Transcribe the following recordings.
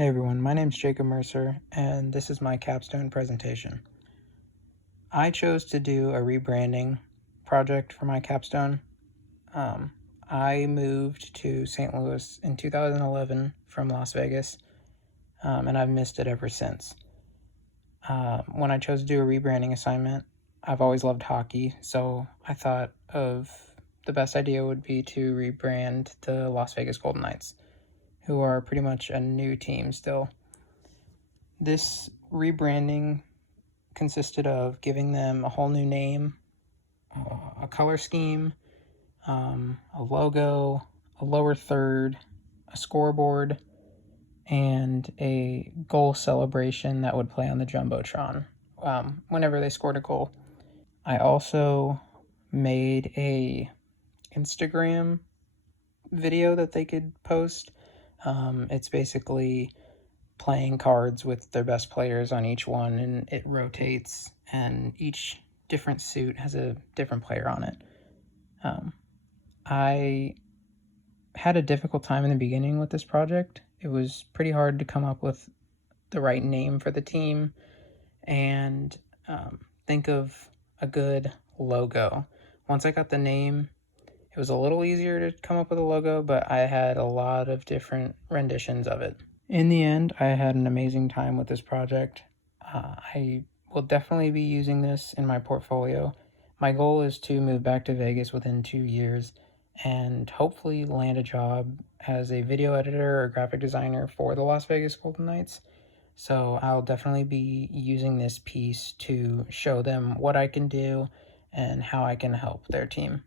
Hey everyone, my name is Jacob Mercer, and this is my Capstone presentation. I chose to do a rebranding project for my Capstone. I moved to St. Louis in 2011 from Las Vegas, and I've missed it ever since. When I chose to do a rebranding assignment, I've always loved hockey, so I thought of the best idea would be to rebrand the Las Vegas Golden Knights, who are pretty much a new team still. This rebranding consisted of giving them a whole new name, a color scheme, a logo, a lower third, a scoreboard, and a goal celebration that would play on the Jumbotron whenever they scored a goal. I also made a Instagram video that they could post. It's basically playing cards with their best players on each one, and it rotates, and each different suit has a different player on it. I had a difficult time in the beginning with this project. It was pretty hard to come up with the right name for the team and think of a good logo. Once I got the name, it was a little easier to come up with a logo, but I had a lot of different renditions of it. In the end, I had an amazing time with this project. I will definitely be using this in my portfolio. My goal is to move back to Vegas within 2 years and hopefully land a job as a video editor or graphic designer for the Las Vegas Golden Knights. So I'll definitely be using this piece to show them what I can do and how I can help their team.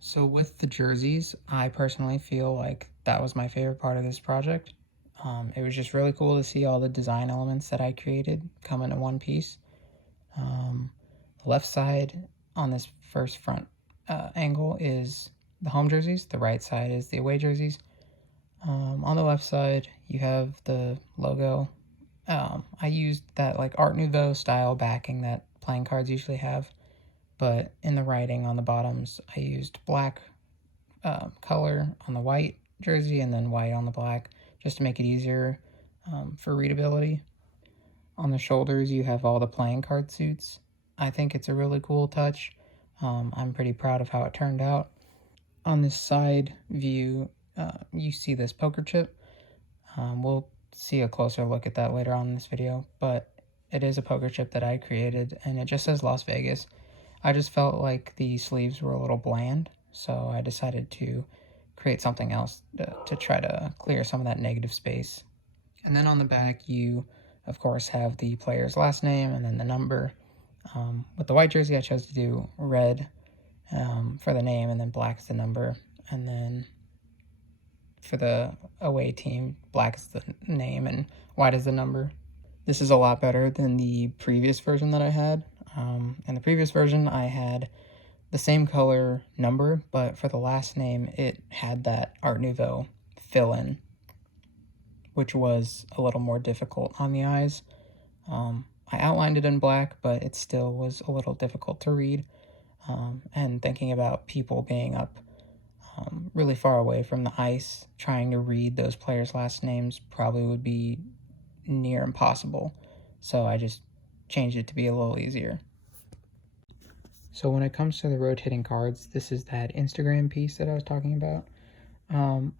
So with the jerseys, I personally feel like that was my favorite part of this project. It was just really cool to see all the design elements that I created come into one piece. The left side on this first front angle is the home jerseys. The right side is the away jerseys. On the left side, you have the logo. I used that like Art Nouveau style backing that playing cards usually have, but in the writing on the bottoms, I used black color on the white jersey and then white on the black, just to make it easier for readability. On the shoulders, you have all the playing card suits. I think it's a really cool touch. I'm pretty proud of how it turned out. On this side view, you see this poker chip. We'll see a closer look at that later on in this video, but it is a poker chip that I created, and it just says Las Vegas. I just felt like the sleeves were a little bland, so I decided to create something else to try to clear some of that negative space. And then on the back, you, of course, have the player's last name and then the number. With the white jersey, I chose to do red for the name, and then black is the number. And then for the away team, black is the name and white is the number. This is a lot better than the previous version that I had. In the previous version, I had the same color number, but for the last name, it had that Art Nouveau fill-in, which was a little more difficult on the eyes. I outlined it in black, but it still was a little difficult to read. And thinking about people being up really far away from the ice, trying to read those players' last names probably would be near impossible. So I just changed it to be a little easier. So when it comes to the rotating cards, this is that Instagram piece that I was talking about.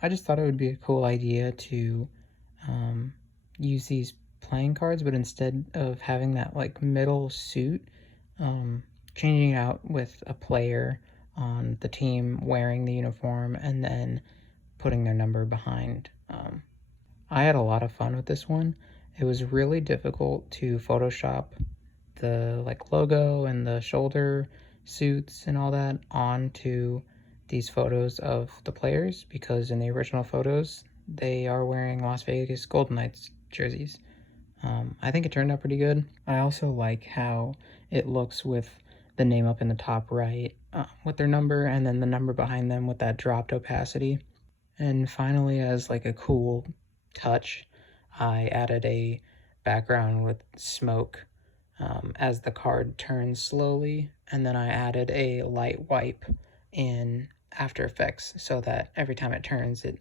I just thought it would be a cool idea to use these playing cards, but instead of having that like middle suit, changing it out with a player on the team wearing the uniform and then putting their number behind. I had a lot of fun with this one. It was really difficult to Photoshop the like logo and the shoulder suits and all that onto these photos of the players, because in the original photos they are wearing Las Vegas Golden Knights jerseys. I think it turned out pretty good. I also like how it looks with the name up in the top right with their number, and then the number behind them with that dropped opacity. And finally, as like a cool touch, I added a background with smoke as the card turns slowly, and then I added a light wipe in After Effects so that every time it turns, it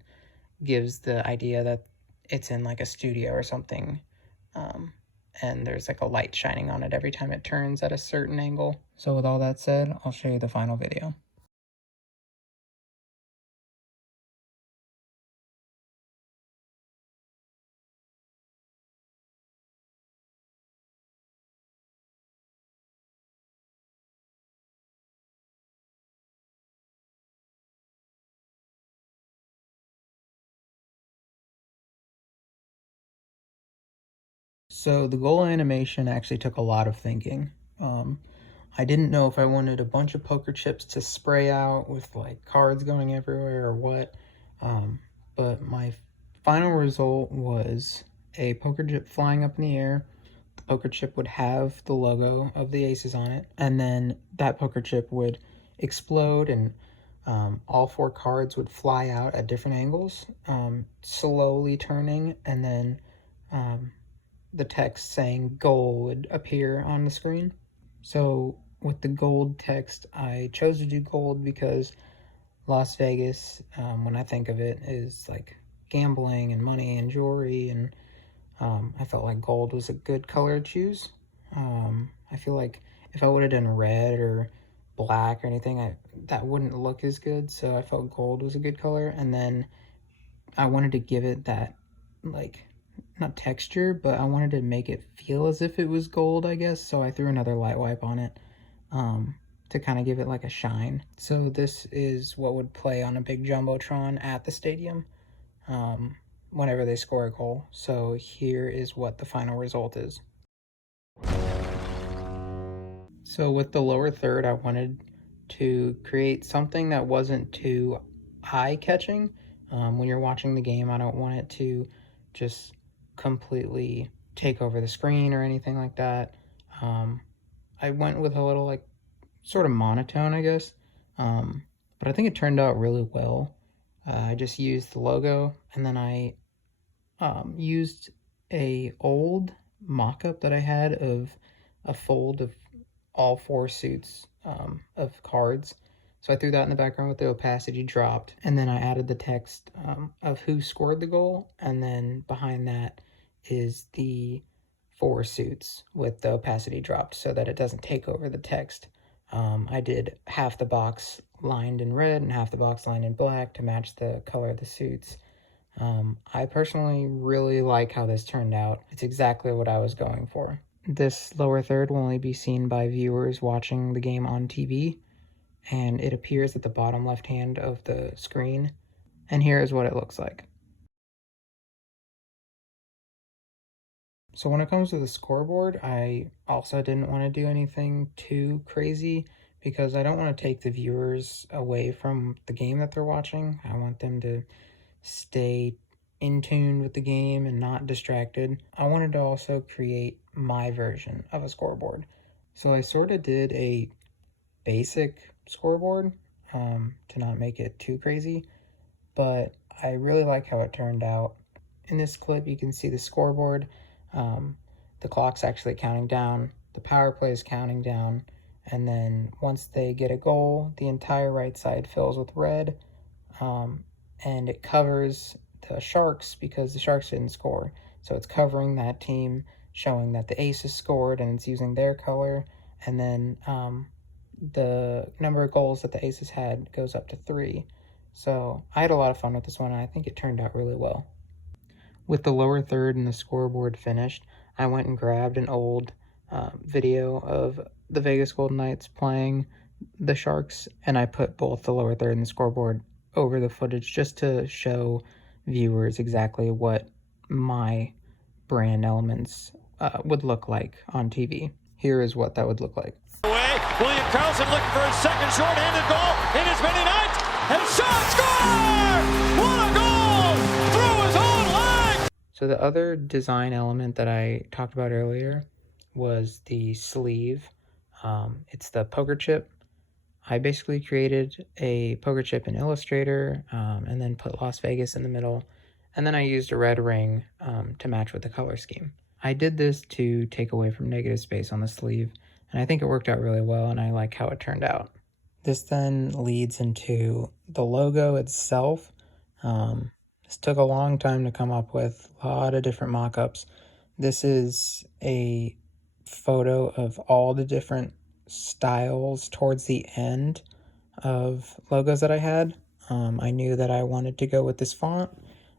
gives the idea that it's in like a studio or something, and there's like a light shining on it every time it turns at a certain angle. So with all that said, I'll show you the final video. So the goal animation actually took a lot of thinking. I didn't know if I wanted a bunch of poker chips to spray out with like cards going everywhere or what. But my final result was a poker chip flying up in the air. The poker chip would have the logo of the aces on it, and then that poker chip would explode, and all four cards would fly out at different angles, slowly turning, and then the text saying goal would appear on the screen. So with the gold text, I chose to do gold because Las Vegas, when I think of it, is like gambling and money and jewelry, and I felt like gold was a good color to choose. I feel like if I would have done red or black or anything, that wouldn't look as good, so I felt gold was a good color. And then I wanted to give it that, like, not texture, but I wanted to make it feel as if it was gold, I guess, so I threw another light wipe on it to kind of give it like a shine. So this is what would play on a big Jumbotron at the stadium whenever they score a goal. So here is what the final result is. So with the lower third, I wanted to create something that wasn't too eye-catching. When you're watching the game, I don't want it to just completely take over the screen or anything like that. I went with a little like sort of monotone, I guess. But I think it turned out really well. I just used the logo, and then I used a old mock-up that I had of a fold of all four suits of cards. So I threw that in the background with the opacity dropped, and then I added the text of who scored the goal, and then behind that is the four suits with the opacity dropped so that it doesn't take over the text. I did half the box lined in red and half the box lined in black to match the color of the suits. I personally really like how this turned out. It's exactly what I was going for. This lower third will only be seen by viewers watching the game on TV, and it appears at the bottom left hand of the screen. And here is what it looks like. So when it comes to the scoreboard, I also didn't want to do anything too crazy because I don't want to take the viewers away from the game that they're watching. I want them to stay in tune with the game and not distracted. I wanted to also create my version of a scoreboard. So I sort of did a basic scoreboard to not make it too crazy, but I really like how it turned out. In this clip, you can see the scoreboard. The clock's actually counting down, the power play is counting down, and then once they get a goal, the entire right side fills with red, and it covers the Sharks because the Sharks didn't score. So it's covering that team, showing that the Aces scored, and it's using their color. And then the number of goals that the Aces had goes up to 3. So I had a lot of fun with this one, and I think it turned out really well. With the lower third and the scoreboard finished, I went and grabbed an old video of the Vegas Golden Knights playing the Sharks, and I put both the lower third and the scoreboard over the footage just to show viewers exactly what my brand elements would look like on TV. Here is what that would look like. William Karlsson looking for his second short-handed goal in as many nights, and shot, score! What a goal! Through his own leg! So the other design element that I talked about earlier was the sleeve. It's the poker chip. I basically created a poker chip in Illustrator and then put Las Vegas in the middle. And then I used a red ring to match with the color scheme. I did this to take away from negative space on the sleeve, and I think it worked out really well, and I like how it turned out. This then leads into the logo itself. This took a long time to come up with, a lot of different mock-ups. This is a photo of all the different styles towards the end of logos that I had. I knew that I wanted to go with this font.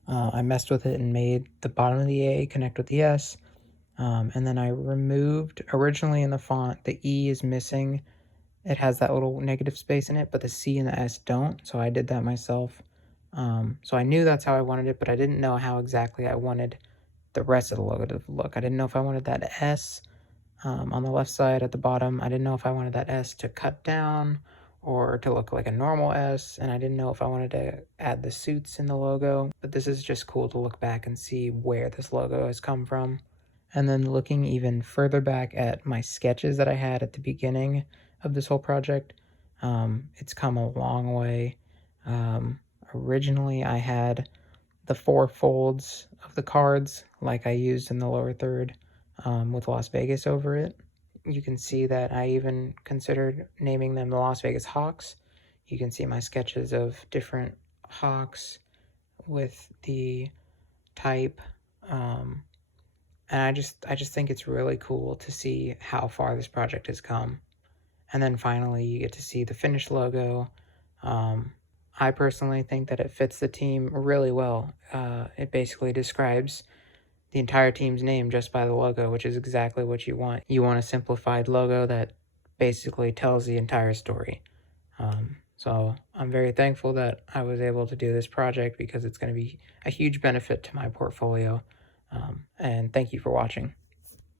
I messed with it and made the bottom of the A connect with the S. And then I removed, originally in the font, the E is missing. It has that little negative space in it, but the C and the S don't. So I did that myself. So I knew that's how I wanted it, but I didn't know how exactly I wanted the rest of the logo to look. I didn't know if I wanted that S on the left side at the bottom. I didn't know if I wanted that S to cut down or to look like a normal S, and I didn't know if I wanted to add the suits in the logo. But this is just cool to look back and see where this logo has come from. And then looking even further back at my sketches that I had at the beginning of this whole project, it's come a long way. Originally, I had the 4 folds of the cards like I used in the lower third with Las Vegas over it. You can see that I even considered naming them the Las Vegas Hawks. You can see my sketches of different hawks with the type. And I just think it's really cool to see how far this project has come. And then finally, you get to see the finished logo. I personally think that it fits the team really well. It basically describes the entire team's name just by the logo, which is exactly what you want. You want a simplified logo that basically tells the entire story. So I'm very thankful that I was able to do this project because it's going to be a huge benefit to my portfolio. And thank you for watching.